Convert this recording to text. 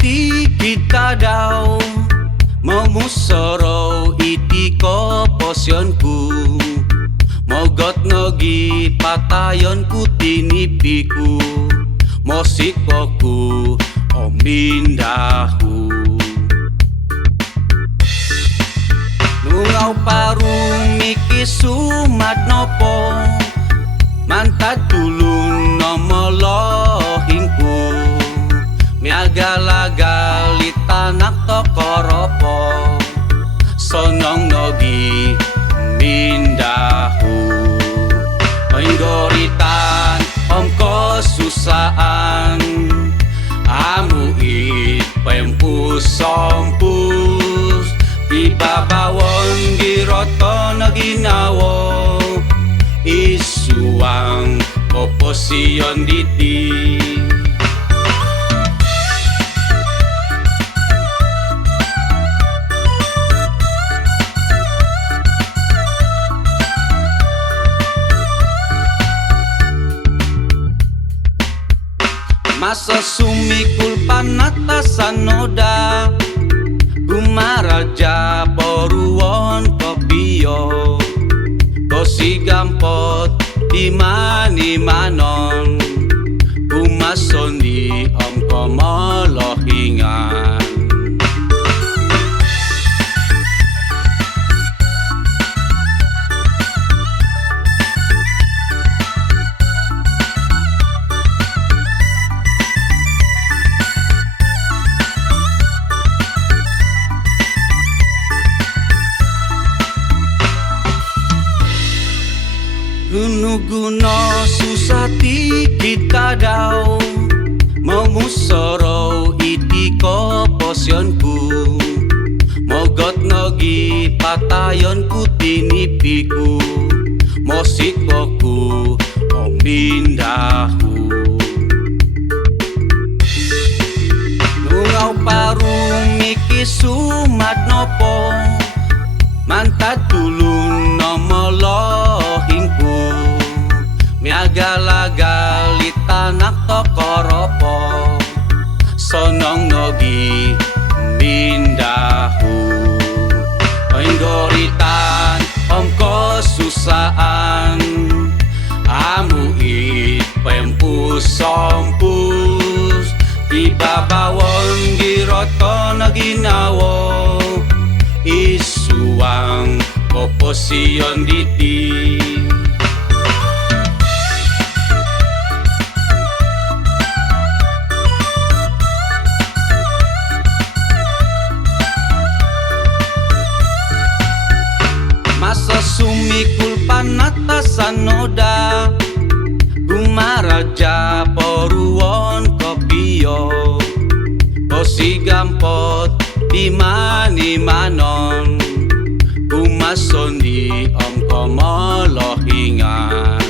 ti kita daw memusoro iti ko posyonku mogot nogi patayonku tinipiku mosikoku omindahu nungaw parung miki sumat nopo mantad tulun nomolohingku miagalagali tanak tokoropo sonong nogi mindahu penggoritan omko susaan amuit pempus sompus ibabawon giroto naginawo isuang oposisyon diti masa sumikul panatasan noda gumaraja poruon kopiyo kosi gampot di mani manon gumason di om komolohingan Guno susati kita daw memusoro iti ko posyonku mogot nogi patayonku tinipiku mosikoku omindahu nungaw parung miki sumat nopo mantad tulun nomolohingku miagalagali tanak tokoropo sonong nogi mindahu penggoritan omko susaan amuit pempus sompus ibabawon giroto naginawo isuang oposisyon diti masa sumikul panatasan noda gumaraja poruon kopiyo kosi gampot di mani manon gumason di om komolohingan